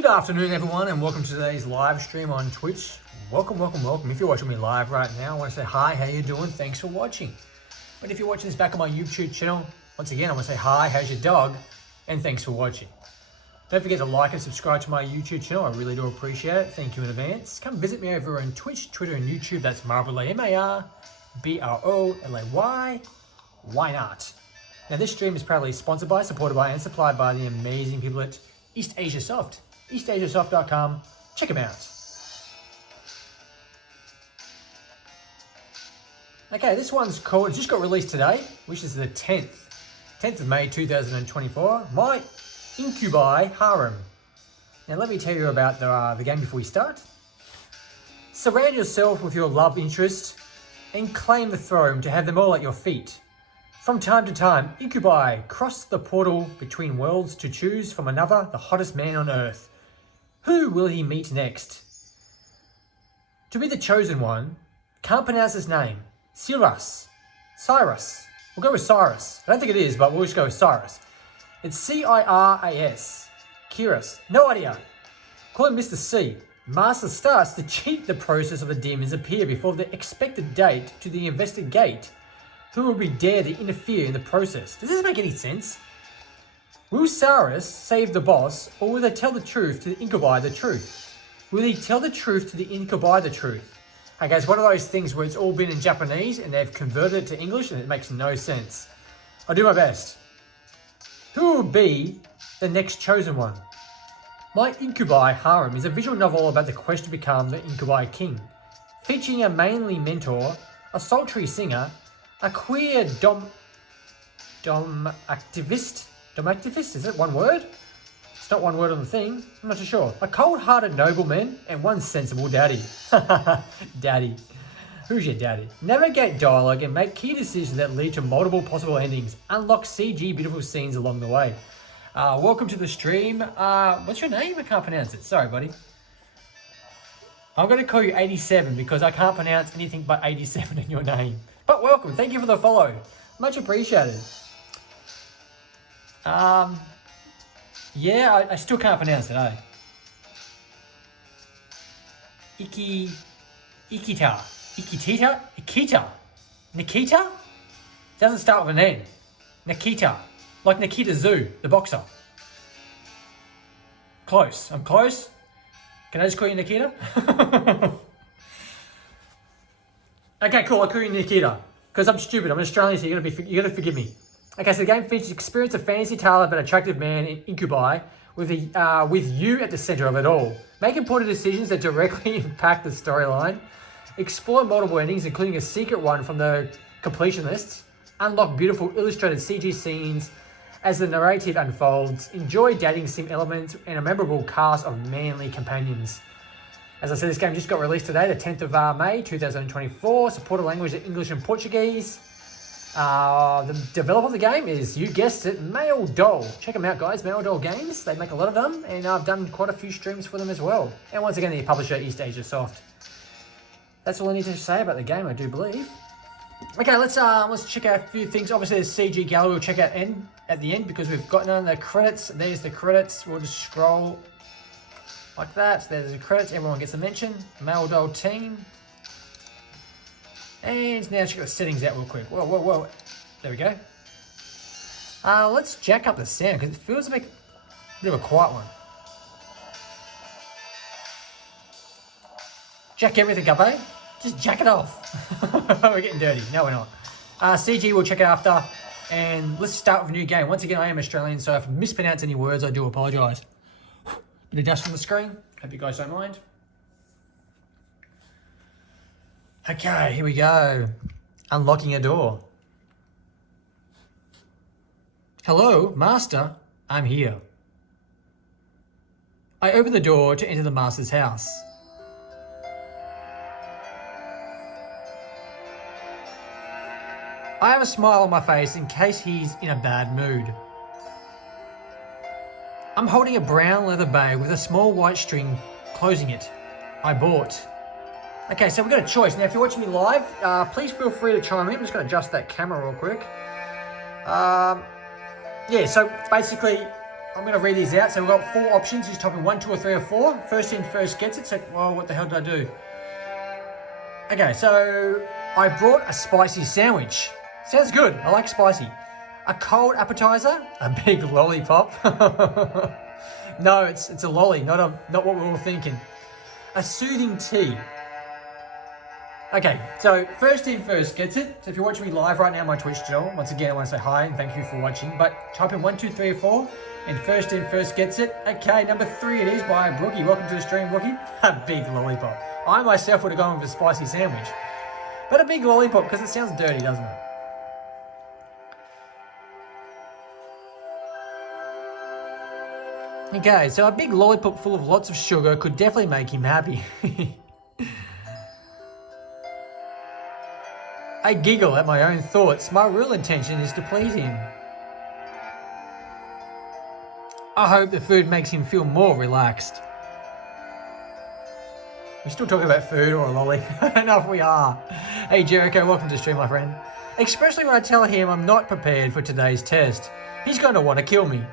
Good afternoon, everyone, and welcome to today's live stream on Twitch. Welcome. If you're watching me live right now, I want to say hi, how you doing? Thanks for watching. But if you're watching this back on my YouTube channel, once again, I want to say hi, how's your dog? And thanks for watching. Don't forget to like and subscribe to my YouTube channel. I really do appreciate it. Thank you in advance. Come visit me over on Twitch, Twitter, and YouTube. That's Marbrolay, Marbrolay. Why not? Now, this stream is proudly sponsored by, supported by, and supplied by the amazing people at Eastasiasoft. Eastasiasoft.com. Check them out. Okay, this one's called, it just got released today, which is the 10th of May 2024. My Incubi Harem. Now, let me tell you about the game before we start. Surround yourself with your love interest and claim the throne to have them all at your feet. From time to time, Incubi cross the portal between worlds to choose from another, the hottest man on earth. Who will he meet next? To be the chosen one, can't pronounce his name. Cyrus. We'll go with Cyrus. I don't think it is, but we'll just go with Cyrus. It's C-I-R-A-S. Cyrus. No idea. Call him Mr. C. Master starts to cheat the process of the demons appear before the expected date to the investigate. Who will be dare to interfere in the process? Does this make any sense? Will Cyrus save the boss, or will they tell the truth to the Incubi the truth? Will he tell the truth to the Incubi the truth? Okay, it's one of those things where it's all been in Japanese and they've converted it to English and it makes no sense. I'll do my best. Who will be the next chosen one? My Incubi Harem is a visual novel about the quest to become the Incubi King, featuring a manly mentor, a sultry singer, a queer dom activist, is it one word? It's not one word on the thing, I'm not too sure. A cold-hearted nobleman and one sensible daddy. Daddy. Who's your daddy? Navigate dialogue and make key decisions that lead to multiple possible endings. Unlock CG beautiful scenes along the way. Welcome to the stream. What's your name? I can't pronounce it. Sorry, buddy. I'm going to call you 87 because I can't pronounce anything but 87 in your name. But welcome. Thank you for the follow. Much appreciated. Yeah, I still can't pronounce it, eh? Nikita? Doesn't start with an N. Nikita. Like Nikita Zoo, the boxer. Close. I'm close. Can I just call you Nikita? Okay, cool. I'll call you Nikita. Because I'm stupid. I'm an Australian, so you're gonna forgive me. Okay, so the game features experience a fantasy tale of an attractive man in Incubi with you at the center of it all. Make important decisions that directly impact the storyline. Explore multiple endings, including a secret one from the completion lists. Unlock beautiful illustrated CG scenes as the narrative unfolds. Enjoy dating sim elements and a memorable cast of manly companions. As I said, this game just got released today, the 10th of May 2024. Supported language is English and Portuguese. The developer of the game is, you guessed it, Male Doll. Check them out, guys. Male Doll Games. They make a lot of them, and I've done quite a few streams for them as well. And once again, the publisher, Eastasiasoft. That's all I need to say about the game, I do believe. Okay, let's check out a few things. Obviously, there's CG gallery. We'll check out at the end because we've got none of the credits. There's the credits. We'll just scroll like that. There's the credits. Everyone gets a mention. Male Doll Team. And now check the settings out real quick. Whoa. There we go. Let's jack up the sound because it feels like a bit of a quiet one. Jack everything up, eh? Just jack it off. We're getting dirty. No, we're not. CG we'll check after. And let's start with a new game. Once again, I am Australian, so if I mispronounce any words, I do apologise. Bit of dust on the screen. Hope you guys don't mind. Okay, here we go. Unlocking a door. Hello, Master. I'm here. I open the door to enter the Master's house. I have a smile on my face in case he's in a bad mood. I'm holding a brown leather bag with a small white string closing it. I bought. Okay, so we've got a choice. Now, if you're watching me live, please feel free to chime in. I'm just going to adjust that camera real quick. Yeah, so basically, I'm going to read these out. So we've got 4 options. Just type in 1, 2, or 3, or 4. First in, first gets it. So, well, what the hell did I do? Okay, so I brought a spicy sandwich. Sounds good. I like spicy. A cold appetizer. A big lollipop. No, it's a lolly, not what we're all thinking. A soothing tea. Okay, so first in, first gets it. So if you're watching me live right now on my Twitch channel, once again I want to say hi and thank you for watching. But type in 1, 2, 3, or 4, and first in, first gets it. Okay, number 3 it is by Brookie. Welcome to the stream, Brookie. A big lollipop. I myself would have gone with a spicy sandwich, but a big lollipop because it sounds dirty, doesn't it? Okay, so a big lollipop full of lots of sugar could definitely make him happy. I giggle at my own thoughts. My real intention is to please him. I hope the food makes him feel more relaxed. We're still talking about food or a lolly. I don't know if we are. Hey Jericho, welcome to the stream, my friend. Especially when I tell him I'm not prepared for today's test. He's going to want to kill me.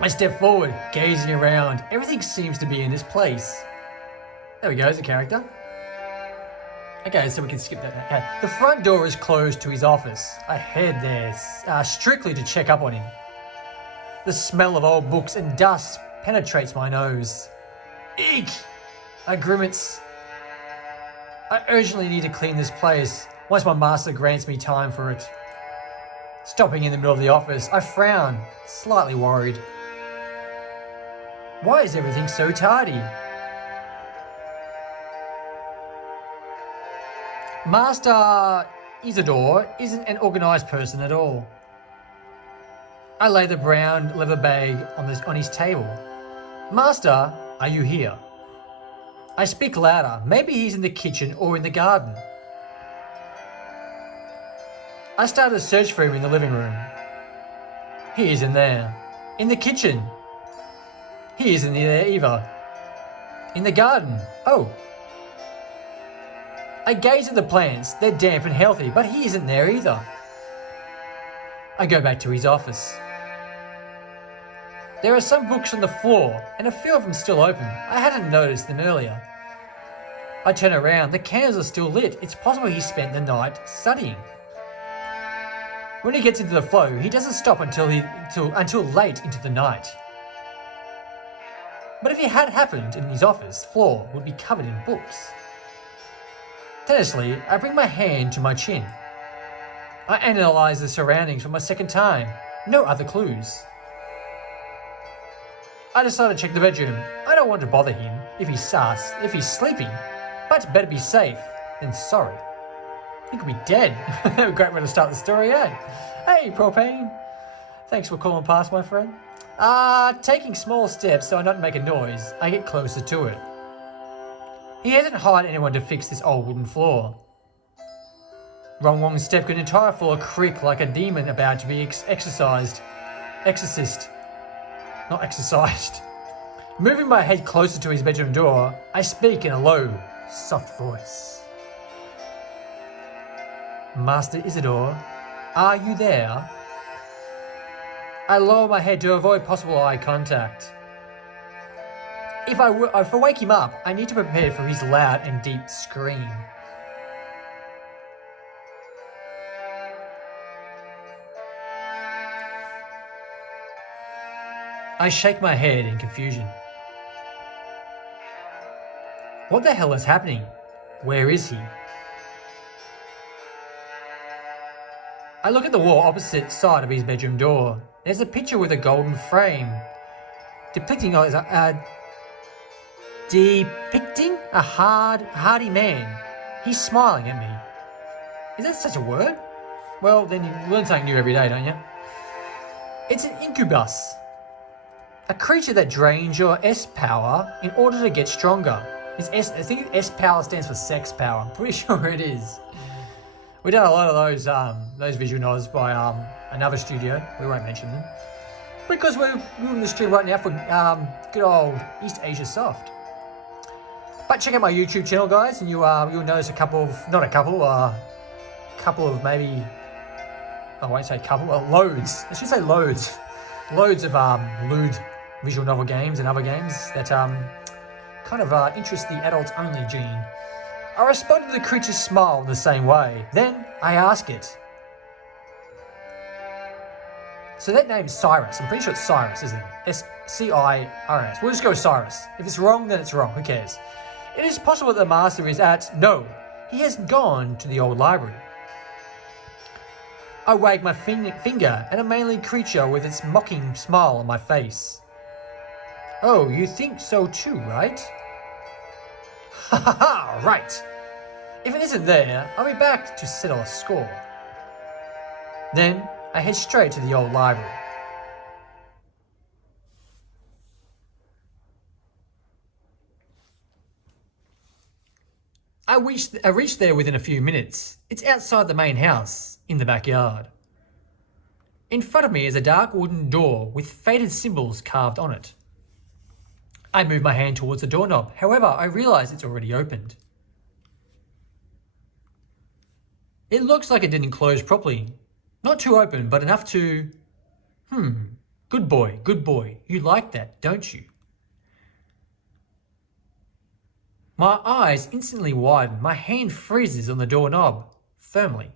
I step forward, gazing around. Everything seems to be in its place. There we go, there's a character. Okay, so we can skip that. Okay. The front door is closed to his office. I head there strictly to check up on him. The smell of old books and dust penetrates my nose. Eek! I grimace. I urgently need to clean this place once my master grants me time for it. Stopping in the middle of the office, I frown, slightly worried. Why is everything so tidy? Master Isidore isn't an organised person at all. I lay the brown leather bag on his table. Master, are you here? I speak louder. Maybe he's in the kitchen or in the garden. I start a search for him in the living room. He isn't there. In the kitchen. He isn't there either. In the garden. Oh. I gaze at the plants. They're damp and healthy, but he isn't there either. I go back to his office. There are some books on the floor, and a few of them still open. I hadn't noticed them earlier. I turn around. The candles are still lit. It's possible he spent the night studying. When he gets into the flow, he doesn't stop until late into the night. But if it had happened in his office, the floor would be covered in books. Tenaciously, I bring my hand to my chin. I analyze the surroundings for my second time. No other clues. I decide to check the bedroom. I don't want to bother him if he's sleeping, but better be safe than sorry. He could be dead. A great way to start the story, eh? Hey, Propane. Thanks for calling past, my friend. Taking small steps so I don't make a noise, I get closer to it. He hasn't hired anyone to fix this old wooden floor. Wrong step could entire floor creak like a demon about to be exorcised. Not exercised. Moving my head closer to his bedroom door, I speak in a low, soft voice. Master Isidore, are you there? I lower my head to avoid possible eye contact. If I wake him up, I need to prepare for his loud and deep scream. I shake my head in confusion. What the hell is happening? Where is he? I look at the wall opposite side of his bedroom door. There's a picture with a golden frame depicting a hardy man. He's smiling at me. Is that such a word? Well, then you learn something new every day, don't you? It's an incubus. A creature that drains your S power in order to get stronger. I think S power stands for sex power. I'm pretty sure it is. We've done a lot of those visual nods by another studio. We won't mention them because we're in the stream right now for good old Eastasiasoft. But check out my YouTube channel, guys, and you'll notice a couple of maybe I won't say couple, well, loads. I should say loads. Loads of lewd visual novel games and other games that kind of interest the adult-only gene. I respond to the creature's smile in the same way. Then I ask it. So that name's Cyrus. I'm pretty sure it's Cyrus, isn't it? S-C-I-R-S. We'll just go with Cyrus. If it's wrong, then it's wrong. Who cares? It is possible that the master is at... No, he has gone to the old library. I wag my finger at a manly creature with its mocking smile on my face. Oh, you think so too, right? Ha ha ha, right. If it isn't there, I'll be back to settle a score. Then I head straight to the old library. I reached there within a few minutes. It's outside the main house, in the backyard. In front of me is a dark wooden door with faded symbols carved on it. I move my hand towards the doorknob. However, I realize it's already opened. It looks like it didn't close properly. Not too open, but enough to... Good boy, good boy. You like that, don't you? My eyes instantly widen. My hand freezes on the doorknob, firmly.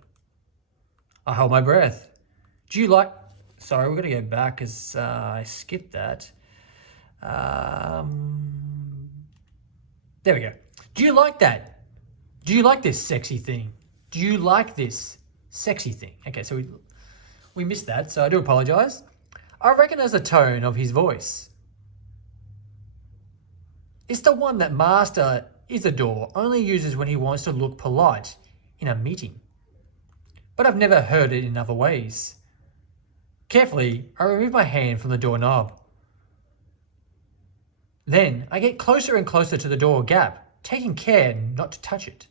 I hold my breath. Do you like... Sorry, we're going to go back as I skipped that. There we go. Do you like that? Do you like this sexy thing? Do you like this sexy thing? Okay, so we missed that, so I do apologise. I recognise the tone of his voice. It's the one that Master Isidore only uses when he wants to look polite in a meeting. But I've never heard it in other ways. Carefully, I remove my hand from the doorknob. Then I get closer and closer to the door gap, taking care not to touch it.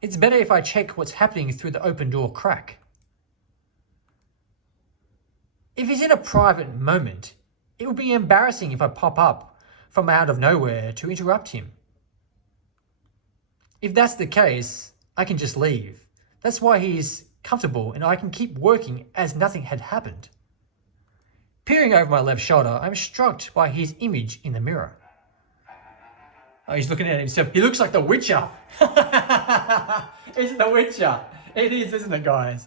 It's better if I check what's happening through the open door crack. If he's in a private moment, it would be embarrassing if I pop up from out of nowhere to interrupt him. If that's the case, I can just leave. That's why he's comfortable and I can keep working as nothing had happened. Peering over my left shoulder, I'm struck by his image in the mirror. Oh, he's looking at himself. He looks like the Witcher. It's the Witcher. It is, isn't it, guys?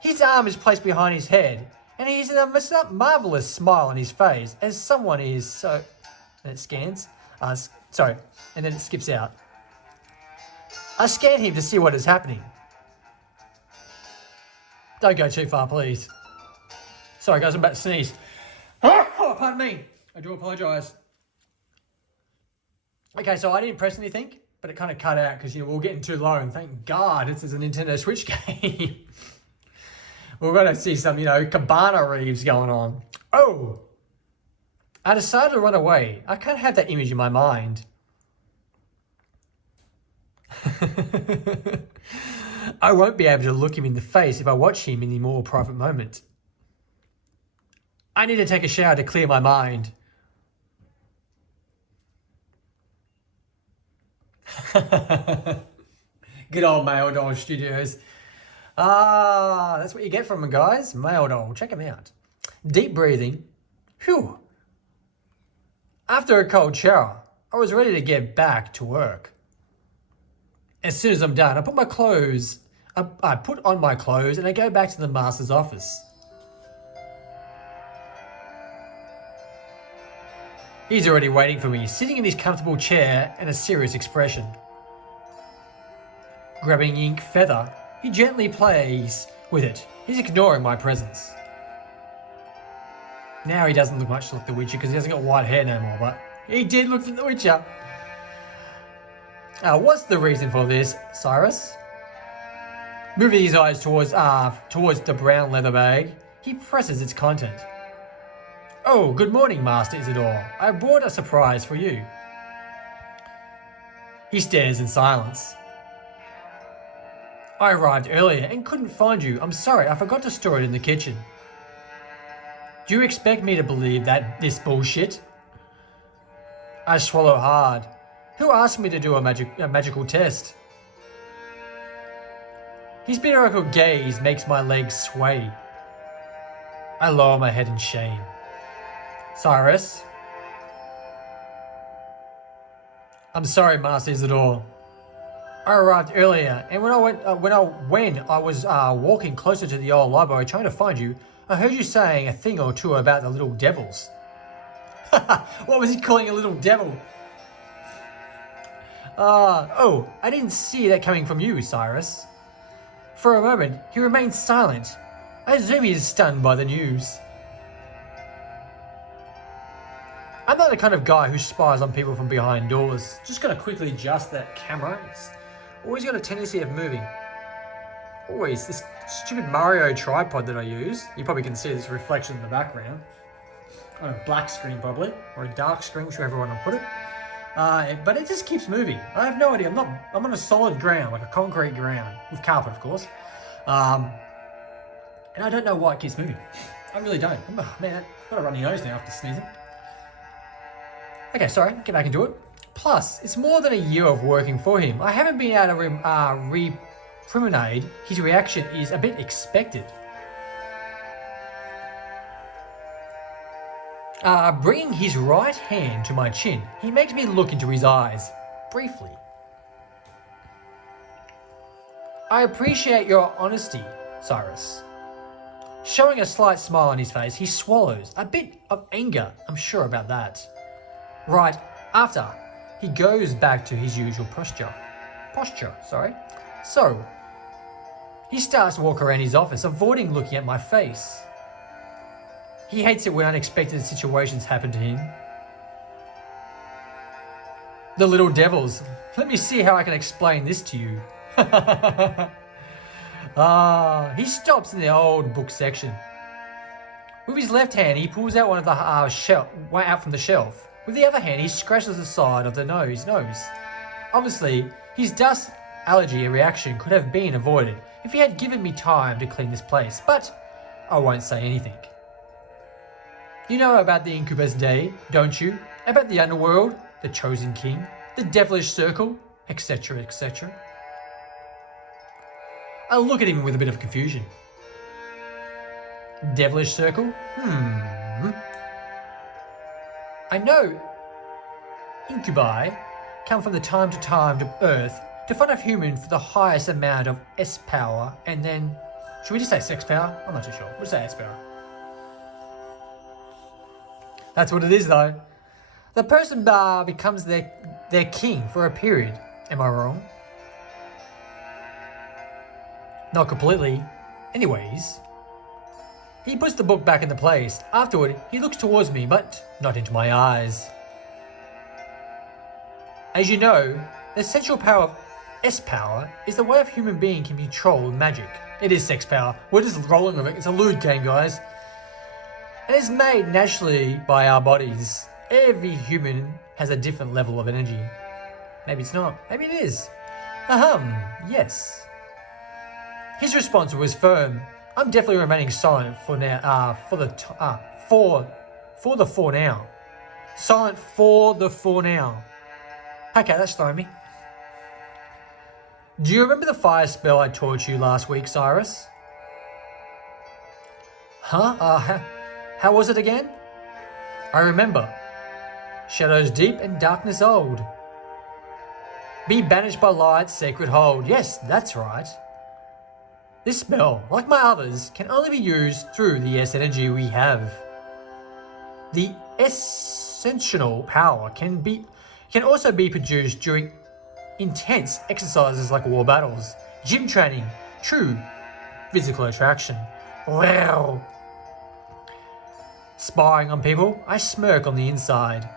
His arm is placed behind his head, and he's in a marvellous smile on his face as someone is so... And it scans. Sorry, and then it skips out. I scan him to see what is happening. Don't go too far, please. Sorry, guys, I'm about to sneeze. Oh, pardon me. I do apologise. Okay, so I didn't press anything, but it kind of cut out because, we were getting too low, and thank God this is a Nintendo Switch game. We're going to see some, Cabana Reeves going on. Oh! I decided to run away. I can't have that image in my mind. I won't be able to look him in the face if I watch him in the more private moment. I need to take a shower to clear my mind. Good old Mail Doll Studios. That's what you get from them, guys. Mail Doll. Check them out. Deep breathing. Phew. After a cold shower, I was ready to get back to work. As soon as I'm done, I put on my clothes and I go back to the master's office. He's already waiting for me, sitting in his comfortable chair and a serious expression. Grabbing ink feather, he gently plays with it. He's ignoring my presence. Now he doesn't look much like the Witcher because he hasn't got white hair no more, but he did look like the Witcher. What's the reason for this, Cyrus? Moving his eyes towards the brown leather bag, he presses its content. Oh, good morning, Master Isidore. I brought a surprise for you. He stares in silence. I arrived earlier and couldn't find you. I'm sorry, I forgot to store it in the kitchen. Do you expect me to believe this bullshit? I swallow hard. Who asked me to do a magical test? His beautiful gaze makes my legs sway. I lower my head in shame. Cyrus. I'm sorry, Master Isidore. I arrived earlier, and when I was walking closer to the old library trying to find you, I heard you saying a thing or two about the little devils. What was he calling a little devil? Oh, I didn't see that coming from you, Cyrus. For a moment, he remained silent. I assume he is stunned by the news. I'm not the kind of guy who spies on people from behind doors. Just gonna quickly adjust that camera. It's always got a tendency of moving. Always. This stupid Mario tripod that I use. You probably can see this reflection in the background. On a black screen probably, or a dark screen, whichever you want to put it. But it just keeps moving. I have no idea. I'm on a solid ground, like a concrete ground, with carpet, of course. And I don't know why it keeps moving. I really don't. Oh, man, I've got a runny nose now after sneezing. Okay, sorry, get back into it. Plus, it's more than a year of working for him. I haven't been able to reprimand. His reaction is a bit expected. Bringing his right hand to my chin, he makes me look into his eyes, briefly. I appreciate your honesty, Cyrus. Showing a slight smile on his face, he swallows, a bit of anger, I'm sure about that. Right after, he goes back to his usual posture. So, he starts to walk around his office, avoiding looking at my face. He hates it when unexpected situations happen to him. The little devils. Let me see how I can explain this to you. He stops in the old book section. With his left hand, he pulls out one of the out from the shelf. With the other hand, he scratches the side of the nose. Obviously, his dust allergy reaction could have been avoided if he had given me time to clean this place, but I won't say anything. You know about the Incubus Day, don't you? About the underworld, the chosen king, the devilish circle, etc., etc. I look at him with a bit of confusion. Devilish circle? I know incubi come from the time to time to Earth to find a human for the highest amount of S power, and then... Should we just say sex power? I'm not too sure. We'll say S power. That's what it is, though. The person becomes their king for a period. Am I wrong? Not completely. Anyways, he puts the book back into place. Afterward, he looks towards me, but not into my eyes. As you know, the essential power of S power is the way a human being can control magic. It is sex power. We're just rolling with it. It's a lewd game, guys. And it's made naturally by our bodies. Every human has a different level of energy. Maybe it's not. Maybe it is. Yes. His response was firm. I'm definitely remaining silent for now. For now. Silent for now. Okay, that's throwing me. Do you remember the fire spell I taught you last week, Cyrus? How was it again? I remember. Shadows deep and darkness old. Be banished by light, sacred hold. Yes, that's right. This spell, like my others, can only be used through the S energy we have. The essential power can also be produced during intense exercises like war battles, gym training, true physical attraction. Wow. Spying on people, I smirk on the inside.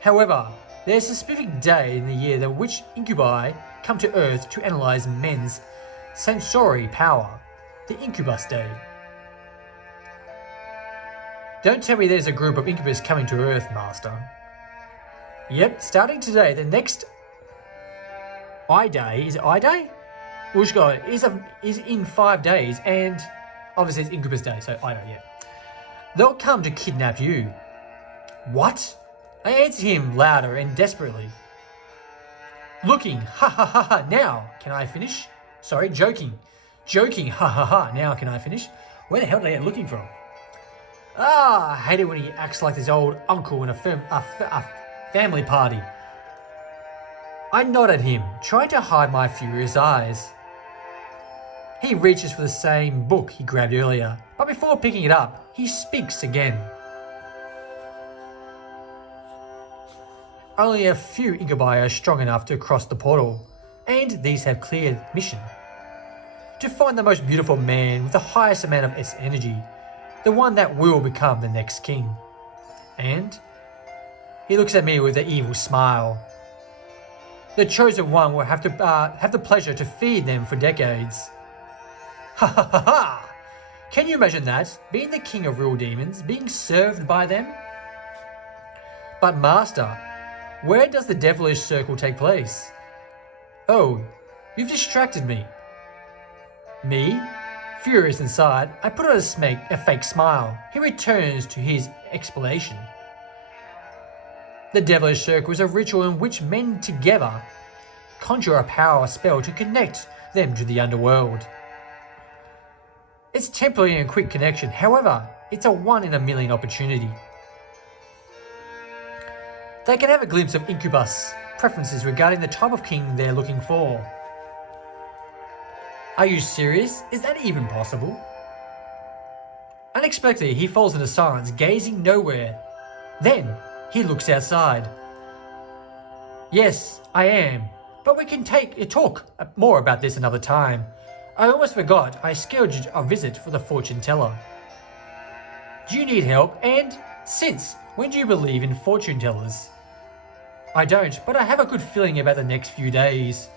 However, there's a specific day in the year in which incubi come to Earth to analyze men's sensory power, the Incubus Day. Don't tell me there's a group of incubus coming to Earth, Master. Yep, starting today, the next I Day, is it I Day? Which guy is in 5 days, and obviously it's Incubus Day, so I Day, yeah. They'll come to kidnap you. What? I answered him louder and desperately. Looking, ha ha ha ha, now, can I finish? Sorry, joking. Joking, ha ha ha. Now can I finish? Where the hell did I get looking from? Ah, I hate it when he acts like this old uncle in a family party. I nod at him, trying to hide my furious eyes. He reaches for the same book he grabbed earlier, but before picking it up, he speaks again. Only a few Incubi are strong enough to cross the portal, and these have clear mission. To find the most beautiful man with the highest amount of energy, the one that will become the next king. And he looks at me with an evil smile. The chosen one will have the pleasure to feed them for decades. Ha ha ha ha! Can you imagine that? Being the king of real demons, being served by them? But Master, where does the devilish circle take place? Oh, you've distracted me. Me? Furious inside, I put on a fake smile. He returns to his explanation. The devilish circle is a ritual in which men together conjure a power spell to connect them to the underworld. It's temporary and quick connection, however, it's a 1 in a million opportunity. They can have a glimpse of incubus preferences regarding the type of king they're looking for. Are you serious? Is that even possible? Unexpectedly, he falls into silence, gazing nowhere. Then, he looks outside. Yes, I am, but we can talk more about this another time. I almost forgot I scheduled a visit for the fortune teller. Do you need help? And since when do you believe in fortune tellers? I don't, but I have a good feeling about the next few days.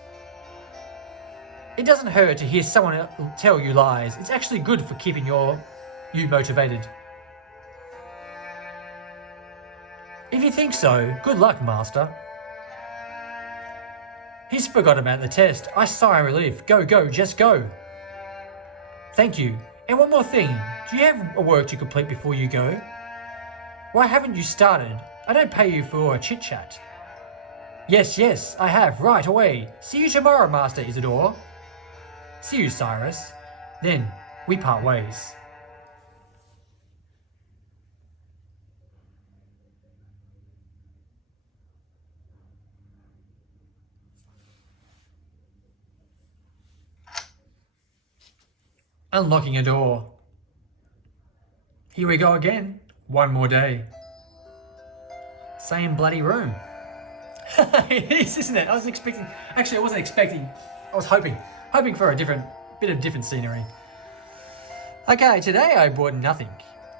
It doesn't hurt to hear someone tell you lies. It's actually good for keeping you motivated. If you think so, good luck, Master. He's forgot about the test. I sigh in relief. Go, just go. Thank you. And one more thing. Do you have a work to complete before you go? Why haven't you started? I don't pay you for a chit-chat. Yes, I have. Right away. See you tomorrow, Master Isidore. See you, Cyrus. Then we part ways. Unlocking a door. Here we go again. One more day. Same bloody room. It is, isn't it? I wasn't expecting. Actually, I wasn't expecting. I was hoping for a bit of different scenery. Okay, today I bought nothing.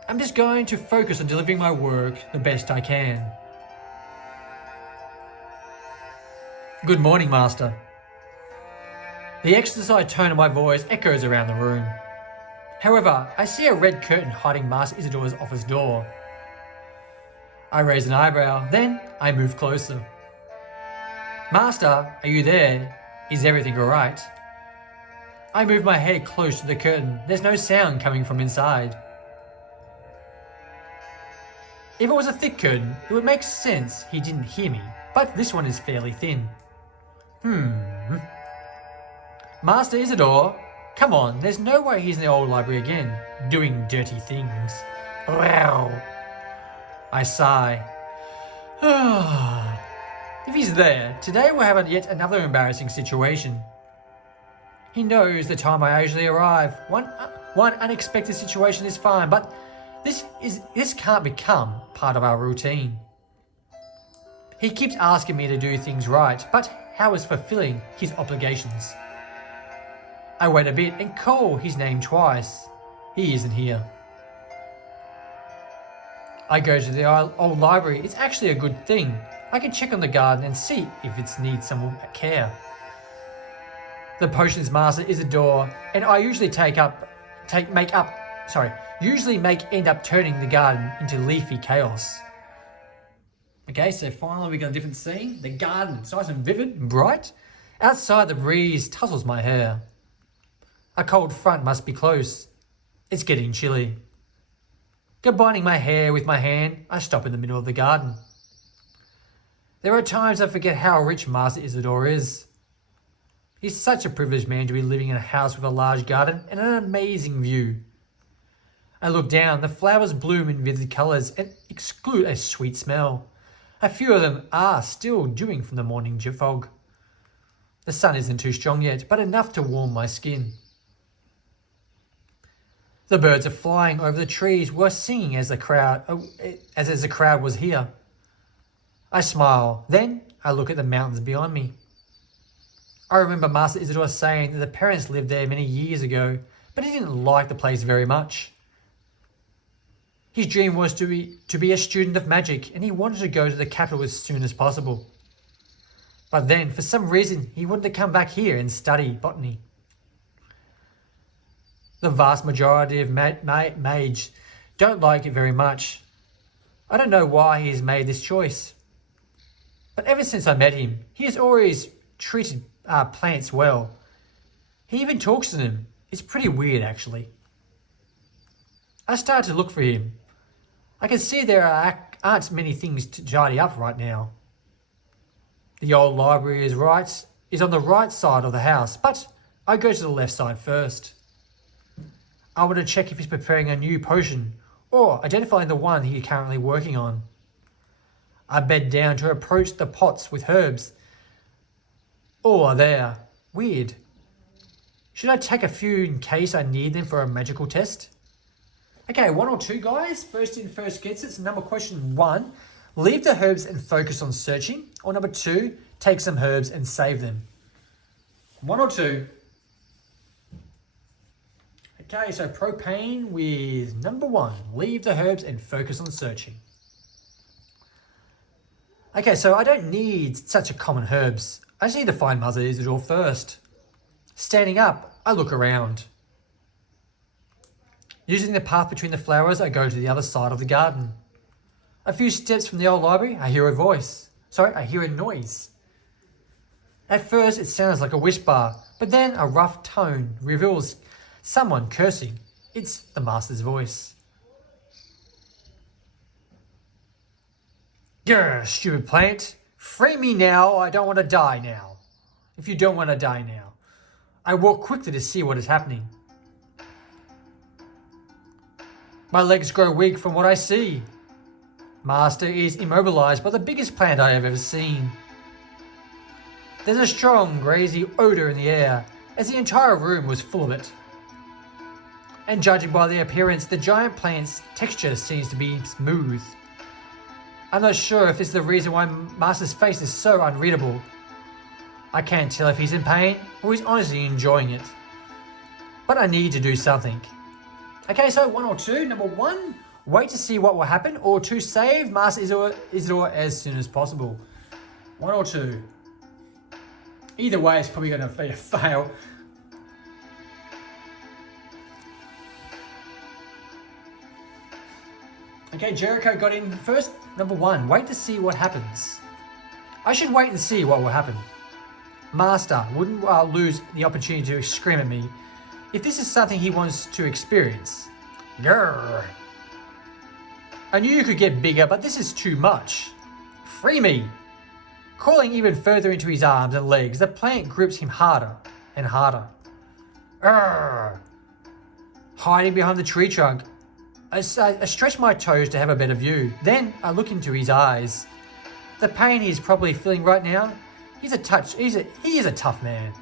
I'm just going to focus on delivering my work the best I can. Good morning, Master. The exercise tone of my voice echoes around the room. However, I see a red curtain hiding Master Isidore's office door. I raise an eyebrow, then I move closer. Master, are you there? Is everything alright? I move my head close to the curtain. There's no sound coming from inside. If it was a thick curtain, it would make sense he didn't hear me, but this one is fairly thin. Master Isidore, come on, there's no way he's in the old library again, doing dirty things. Wow. I sigh. If he's there, today we'll have yet another embarrassing situation. He knows the time I usually arrive. One unexpected situation is fine, but this can't become part of our routine. He keeps asking me to do things right, but how is fulfilling his obligations? I wait a bit and call his name twice. He isn't here. I go to the old library. It's actually a good thing. I can check on the garden and see if it needs some care. The potions master Isidore and I usually end up turning the garden into leafy chaos. Okay, so finally we got a different scene. The garden, it's nice and vivid and bright. Outside, the breeze tussles my hair. A cold front must be close. It's getting chilly. Combining my hair with my hand, I stop in the middle of the garden. There are times I forget how rich Master Isidore is. He's such a privileged man to be living in a house with a large garden and an amazing view. I look down, the flowers bloom in vivid colours and exude a sweet smell. A few of them are still dewing from the morning fog. The sun isn't too strong yet, but enough to warm my skin. The birds are flying over the trees, were singing as the crowd was here. I smile, then I look at the mountains beyond me. I remember Master Isidore saying that the parents lived there many years ago, but he didn't like the place very much. His dream was to be a student of magic, and he wanted to go to the capital as soon as possible. But then, for some reason, he wanted to come back here and study botany. The vast majority of mages don't like it very much. I don't know why he has made this choice. But ever since I met him, he has always treated plants well. He even talks to them. It's pretty weird, actually. I started to look for him. I can see there aren't many things to tidy up right now. The old library is on the right side of the house, but I go to the left side first. I want to check if he's preparing a new potion or identifying the one he is currently working on. I bend down to approach the pots with herbs. All are there. Weird. Should I take a few in case I need them for a magical test? Okay, 1 or 2 guys. First in, first gets it. So number question 1, leave the herbs and focus on searching. Or number 2, take some herbs and save them. 1 or 2. Okay, so propane with number 1, leave the herbs and focus on searching. Okay, so I don't need such a common herbs. I just need to find Mother Isidore first. Standing up, I look around. Using the path between the flowers, I go to the other side of the garden. A few steps from the old library, I hear I hear a noise. At first, it sounds like a whisper, but then a rough tone reveals someone cursing. It's the master's voice. Grr, stupid plant. Free me now, I don't want to die now. If you don't want to die now. I walk quickly to see what is happening. My legs grow weak from what I see. Master is immobilized by the biggest plant I have ever seen. There's a strong, grazy odor in the air, as the entire room was full of it. And judging by the appearance, the giant plant's texture seems to be smooth. I'm not sure if it's the reason why Master's face is so unreadable. I can't tell if he's in pain or he's honestly enjoying it. But I need to do something. Okay, so 1 or 2. Number 1, wait to see what will happen. Or 2, save Master Isidore as soon as possible. 1 or 2. Either way, it's probably going to be a fail. Okay, Jericho got in first. Number 1, wait to see what happens. I should wait and see what will happen. Master wouldn't lose the opportunity to scream at me if this is something he wants to experience. Grrr. I knew you could get bigger, but this is too much. Free me. Crawling even further into his arms and legs, the plant grips him harder and harder. Grrr. Hiding behind the tree trunk, I stretch my toes to have a better view. Then I look into his eyes. The pain he's probably feeling right now, he is a tough man.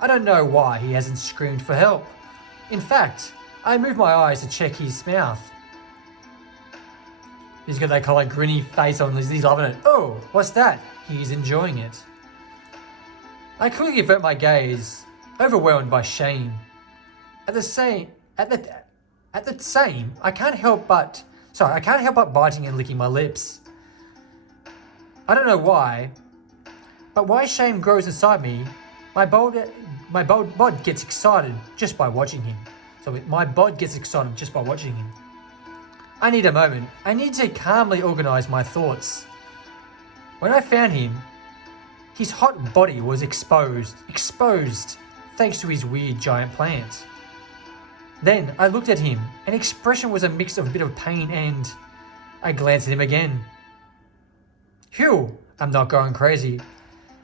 I don't know why he hasn't screamed for help. In fact, I move my eyes to check his mouth. He's got that kind of grinny face on, he's loving it. Oh, what's that? He's enjoying it. I quickly avert my gaze, overwhelmed by shame. I can't help but biting and licking my lips. I don't know why, but why shame grows inside me, my bod gets excited just by watching him. I need a moment. I need to calmly organize my thoughts. When I found him, his hot body was exposed thanks to his weird giant plant. Then I looked at him. An expression was a mix of a bit of pain and I glanced at him again. Phew, I'm not going crazy.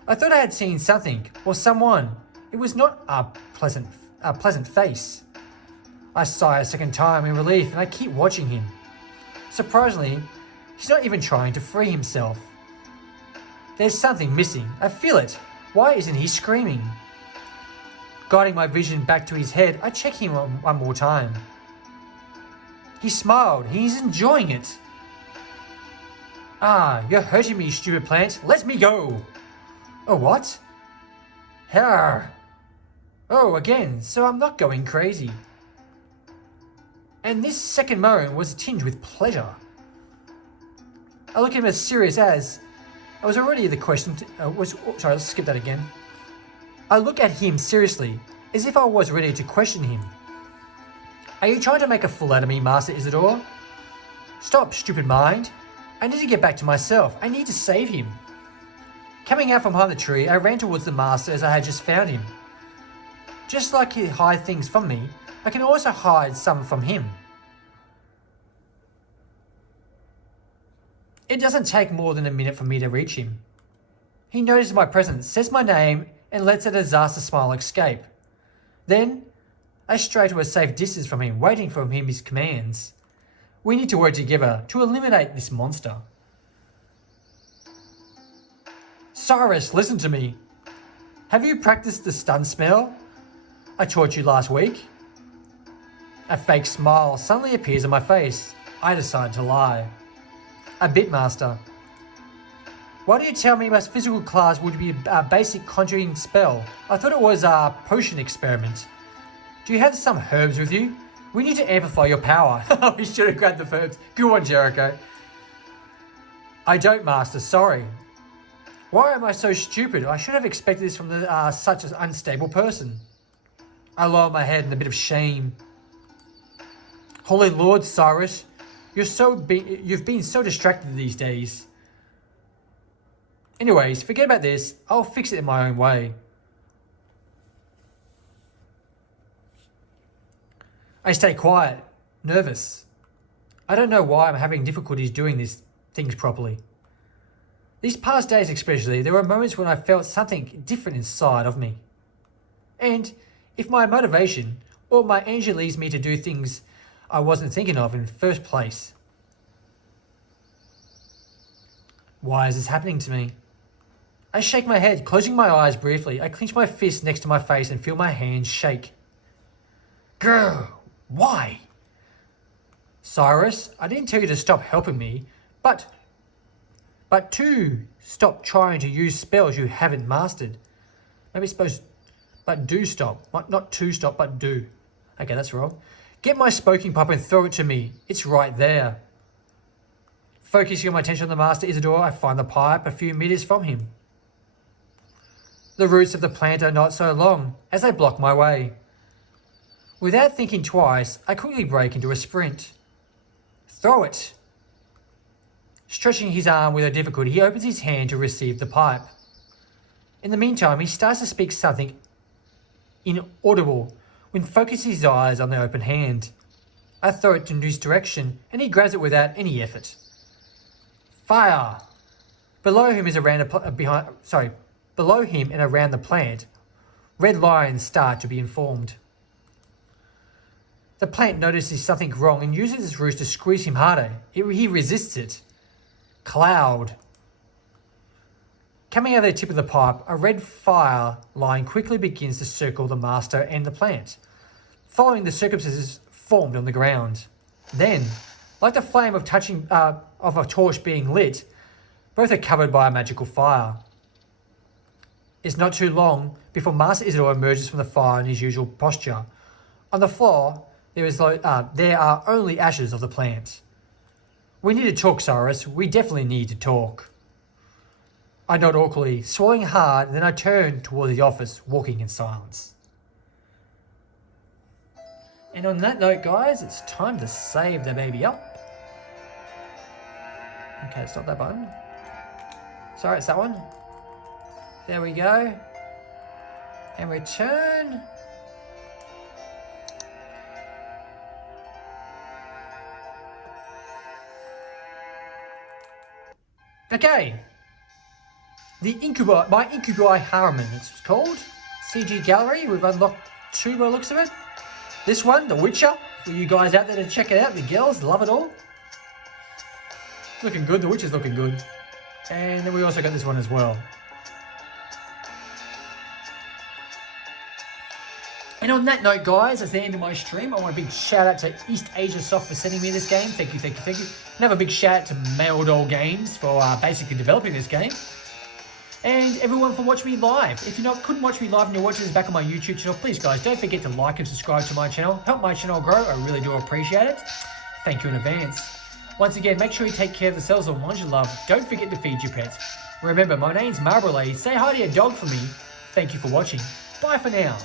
I thought I had seen something or someone It was not a pleasant face. I sigh a second time in relief and I keep watching him. Surprisingly, he's not even trying to free himself. There's something missing. I feel it. Why isn't he screaming? Guiding my vision back to his head, I check him one more time. He smiled. He's enjoying it. Ah, you're hurting me, stupid plant. Let me go. Oh, what? Her. Oh, again, so I'm not going crazy. And this second moan was tinged with pleasure. I look at him as serious as... I was already the question... sorry, let's skip that again. I look at him seriously, as if I was ready to question him. Are you trying to make a fool out of me, Master Isidore? Stop, stupid mind. I need to get back to myself. I need to save him. Coming out from behind the tree, I ran towards the master as I had just found him. Just like he hides things from me, I can also hide some from him. It doesn't take more than a minute for me to reach him. He notices my presence, says my name, and lets a disaster smile escape. Then, I stray to a safe distance from him, waiting for him his commands. We need to work together to eliminate this monster. Cyrus, listen to me. Have you practiced the stun spell I taught you last week? A fake smile suddenly appears on my face. I decide to lie. A bit, Master. Why do you tell me my physical class would be a basic conjuring spell? I thought it was a potion experiment. Do you have some herbs with you? We need to amplify your power. We should have grabbed the herbs. Good one, Jericho. I don't, Master. Sorry. Why am I so stupid? I should have expected this from such an unstable person. I lower my head in a bit of shame. Holy Lord, Cyrus, you've been so distracted these days. Anyways, forget about this. I'll fix it in my own way. I stay quiet, nervous. I don't know why I'm having difficulties doing these things properly. These past days especially, there were moments when I felt something different inside of me. And if my motivation or my energy leads me to do things I wasn't thinking of in the first place. Why is this happening to me? I shake my head, closing my eyes briefly. I clench my fist next to my face and feel my hands shake. Grr, why? Cyrus, I didn't tell you to stop helping me, but to stop trying to use spells you haven't mastered. Maybe it's supposed, but do stop. Not to stop, but do. Okay, that's wrong. Get my smoking pipe and throw it to me. It's right there. Focusing my attention on the Master Isidore, I find the pipe a few meters from him. The roots of the plant are not so long as they block my way. Without thinking twice, I quickly break into a sprint. Throw it. Stretching his arm with a difficulty, he opens his hand to receive the pipe. In the meantime, he starts to speak something inaudible when focusing his eyes on the open hand. I throw it in his direction, and he grabs it without any effort. Fire! Below him and around the plant, red lines start to be informed. The plant notices something wrong and uses its roots to squeeze him harder. He resists it. Cloud. Coming out of the tip of the pipe, a red fire line quickly begins to circle the master and the plant, following the circumstances formed on the ground. Then, like the flame of a torch being lit, both are covered by a magical fire. It's not too long before Master Isidore emerges from the fire in his usual posture. On the floor, there are only ashes of the plant. We need to talk, Cyrus. We definitely need to talk. I nod awkwardly, swallowing hard, and then I turn toward the office, walking in silence. And on that note, guys, it's time to save the baby up. Okay, it's not that button. Sorry, it's that one. There we go. And return. Okay. My Incubi Harem, it's called. CG gallery. We've unlocked 2 by the looks of it. This one, The Witcher. For you guys out there to check it out. The girls love it all. Looking good. The Witcher's looking good. And then we also got this one as well. And on that note, guys, that's the end of my stream. I want a big shout out to Eastasiasoft for sending me this game. Thank you, thank you, thank you. Another big shout out to Marbrolay Games for basically developing this game. And everyone for watching me live. If you couldn't watch me live and you're watching this back on my YouTube channel, please, guys, don't forget to like and subscribe to my channel. Help my channel grow. I really do appreciate it. Thank you in advance. Once again, make sure you take care of yourselves and ones you love. Don't forget to feed your pets. Remember, my name's Marbrolay. Say hi to your dog for me. Thank you for watching. Bye for now.